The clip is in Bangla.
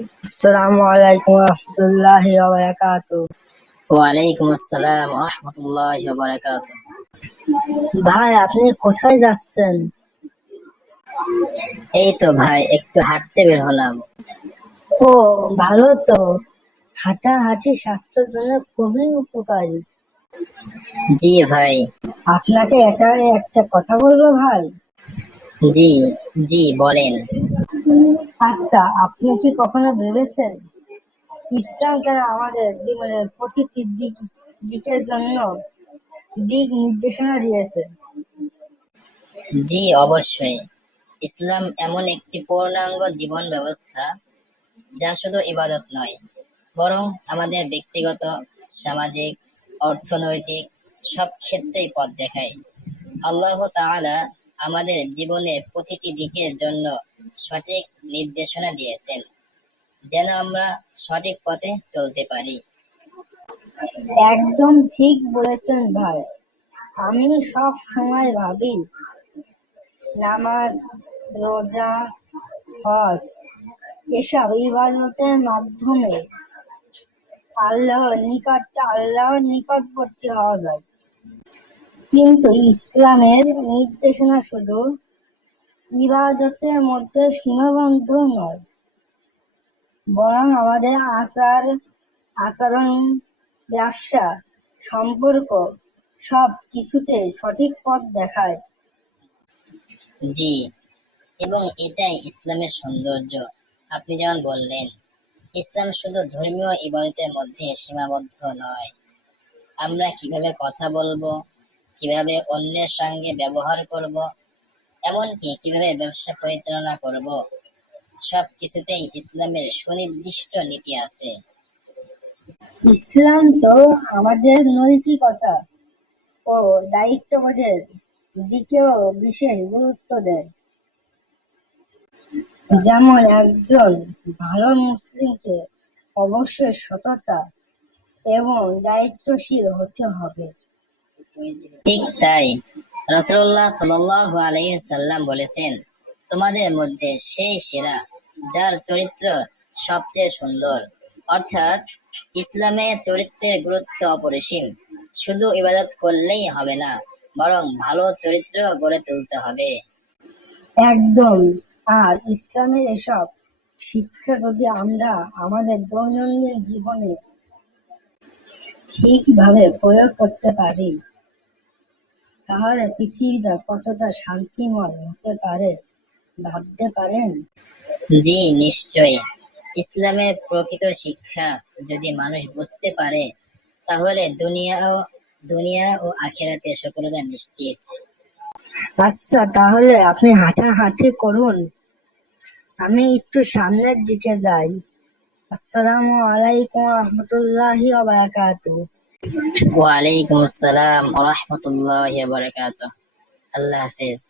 আসসালামু আলাইকুম রহমতুল্লাহ বারাকাত ওয়ালাইকুম আসসালাম রহমতুল্লাহ বারাকাত ভাই আপনি কোথায় যাচ্ছেন? এই তো ভাই একটু হাঁটতে বের হলাম। ও ভালো তো। হাঁটাহাঁটি স্বাস্থ্যের জন্য খুবই উপকারী। জি ভাই। আপনাকে এটা একটা কথা বলব ভাই? জি জি বলেন। আচ্ছা আপনি কি কখনো ভেবেছেন ইসলাম কেন আমাদের জীবনের প্রতিটি দিক, দিকের জন্য দিক নির্দেশনা দিয়েছে? জি, অবশ্যই। ইসলাম এমন একটি পূর্ণাঙ্গ জীবন ব্যবস্থা যা শুধু ইবাদত নয়, বরং আমাদের ব্যক্তিগত, সামাজিক, অর্থনৈতিক সব ক্ষেত্রেই পথ দেখায়। আল্লাহ তাআলা আমাদের জীবনের প্রতিটি দিকের জন্য সঠিক নির্দেশনা দিয়েছেন, যেন আমরা সঠিক পথে চলতে পারি। একদম ঠিক বলেছেন ভাই। আমি সব সময় ভাবি, নামাজ, রোজা, হজ, এসব ইবাদতের মাধ্যমে আল্লাহ নিকট আল্লাহর নিকটবর্তী হওয়া যায়। কিন্তু ইসলামের নির্দেশনা শুধু ইবাদতের মধ্যে সীমাবদ্ধ নয়, বরং আমাদের আচার, আচরণ, ব্যবসা, সম্পর্ক সব কিছুতে সঠিক পথ দেখায়। জি, এবং এটাই ইসলামের সৌন্দর্য। আপনি যেমন বললেন, ইসলাম শুধু ধর্মীয় ইবাদতের মধ্যে সীমাবদ্ধ নয়। আমরা কীভাবে কথা বলব, কীভাবে অন্যের সঙ্গে ব্যবহার করব এমনকি কীভাবে ব্যবসা পরিচালনা করব সব কিছুতেই ইসলামের সুনির্দিষ্ট নীতি আছে। ইসলাম তো আমাদের নৈতিকতা ও দায়িত্ববোধের দিকেও বিশেষ গুরুত্ব দেয়। যেমন একজন ভালো মুসলিমকে অবশ্যই সততা এবং দায়িত্বশীল হতে হবে। ঠিক তাই। রাসূলুল্লাহ সাল্লাল্লাহু আলাইহি সাল্লাম বলেছেন, তোমাদের মধ্যে সেই সেরা যার চরিত্র সবচেয়ে সুন্দর। অর্থাৎ, ইসলামে চরিত্রের গুরুত্ব অপরিসীম। শুধু ইবাদত করলেই হবে না, বরং ভালো চরিত্র গড়ে তুলতে হবে। একদম। আর ইসলামের এসব শিক্ষা যদি আমরা আমাদের দৈনন্দিন জীবনে ঠিকভাবে প্রয়োগ করতে পারি তাহলে পৃথিবীটা কতটা শান্তিময় হতে পারে ভাবতে পারেন? জি নিশ্চয়ই। ইসলামের প্রকৃত শিক্ষা যদি মানুষ বুঝতে পারে তাহলে দুনিয়া ও দুনিয়া ও আখেরাতে সফলতা নিশ্চিত। আচ্ছা তাহলে আপনি হাঁটাহাঁটি করুন। আমি একটু সামনের দিকে যাই। আসসালামু আলাইকুম রহমতুল্লাহি বারাকাতু ওয়ালাইকুম আসসালাম ওয়া রাহমাতুল্লাহি ওয়া বারাকাতুহু আল্লাহ হাফেজ